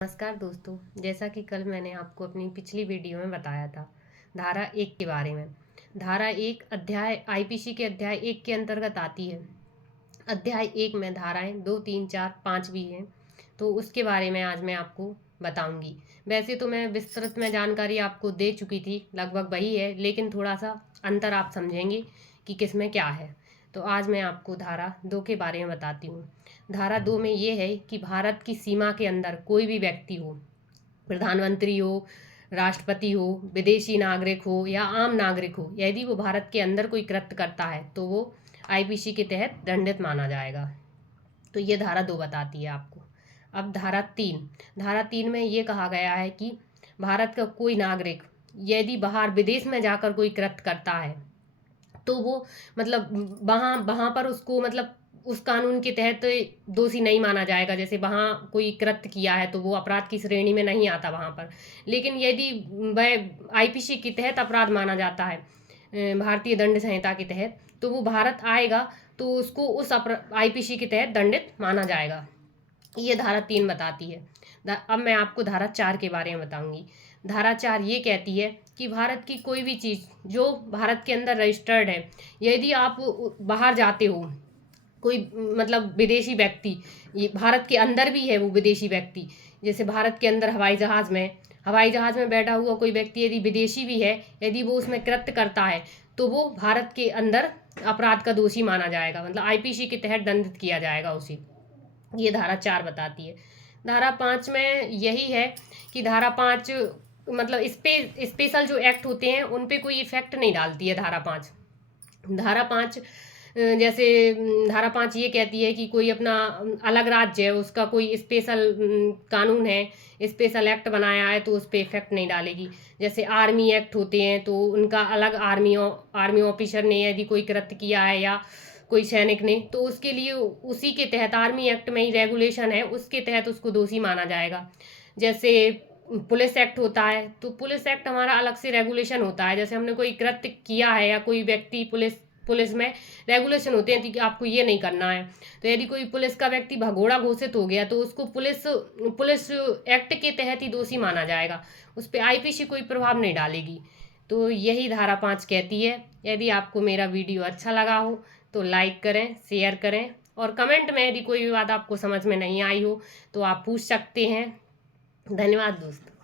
नमस्कार दोस्तों। जैसा कि कल मैंने आपको अपनी पिछली वीडियो में बताया था धारा 1 के बारे में। धारा 1 अध्याय आईपीसी के अध्याय 1 के अंतर्गत आती है। अध्याय 1 में धाराएं 2, 3, 4, 5 भी हैं, तो उसके बारे में आज मैं आपको बताऊंगी। वैसे तो मैं विस्तृत में जानकारी आपको दे चुकी थी, लगभग वही है, लेकिन थोड़ा सा अंतर आप समझेंगे कि किसमें क्या है। तो आज मैं आपको धारा 2 के बारे में बताती हूँ। धारा 2 में ये है कि भारत की सीमा के अंदर कोई भी व्यक्ति हो, प्रधानमंत्री हो, राष्ट्रपति हो, विदेशी नागरिक हो या आम नागरिक हो, यदि वो भारत के अंदर कोई कृत्य करता है तो वो आईपीसी के तहत दंडित माना जाएगा। तो ये धारा 2 बताती है आपको। अब धारा 3 में ये कहा गया है कि भारत का कोई नागरिक यदि बाहर विदेश में जाकर कोई कृत्य करता है तो वो मतलब वहाँ वहाँ पर उसको मतलब उस कानून के तहत दोषी नहीं माना जाएगा। जैसे वहाँ कोई कृत्य किया है तो वो अपराध की श्रेणी में नहीं आता वहाँ पर। लेकिन यदि वह आईपीसी के तहत अपराध माना जाता है, भारतीय दंड संहिता के तहत, तो वो भारत आएगा तो उसको उस आईपीसी के तहत दंडित माना जाएगा। ये धारा 3 बताती है। अब मैं आपको धारा 4 के बारे में बताऊंगी। धारा 4 ये कहती है कि भारत की कोई भी चीज़ जो भारत के अंदर रजिस्टर्ड है, यदि आप बाहर जाते हो, कोई मतलब विदेशी व्यक्ति, ये भारत के अंदर भी है वो विदेशी व्यक्ति, जैसे भारत के अंदर हवाई जहाज में बैठा हुआ कोई व्यक्ति यदि विदेशी भी है, यदि वो उसमें कृत्य करता है तो वो भारत के अंदर अपराध का दोषी माना जाएगा, मतलब आईपीसी के तहत दंडित किया जाएगा उसे। ये धारा 4 बताती है। धारा 5 में यही है कि धारा 5 मतलब स्पेशल जो एक्ट होते हैं उन पे कोई इफेक्ट नहीं डालती है धारा 5। जैसे धारा 5 ये कहती है कि कोई अपना अलग राज्य है, उसका कोई स्पेशल कानून है, स्पेशल एक्ट बनाया है, तो उस पर इफेक्ट नहीं डालेगी। जैसे आर्मी एक्ट होते हैं तो उनका अलग आर्मी ऑफिसर ने यदि कोई कृत्य किया है या कोई सैनिक ने, तो उसके लिए उसी के तहत आर्मी एक्ट में ही रेगुलेशन है, उसके तहत उसको दोषी माना जाएगा। जैसे पुलिस एक्ट होता है तो पुलिस एक्ट हमारा अलग से रेगुलेशन होता है। जैसे हमने कोई कृत्य किया है या कोई व्यक्ति पुलिस में रेगुलेशन होते हैं कि आपको ये नहीं करना है, तो यदि कोई पुलिस का व्यक्ति भगोड़ा घोषित हो गया तो उसको पुलिस एक्ट के तहत ही दोषी माना जाएगा, उस पर आईपीसी कोई प्रभाव नहीं डालेगी। तो यही धारा 5 कहती है। यदि आपको मेरा वीडियो अच्छा लगा हो तो लाइक करें, शेयर करें, और कमेंट में यदि कोई भी बात आपको समझ में नहीं आई हो तो आप पूछ सकते हैं। धन्यवाद दोस्तों।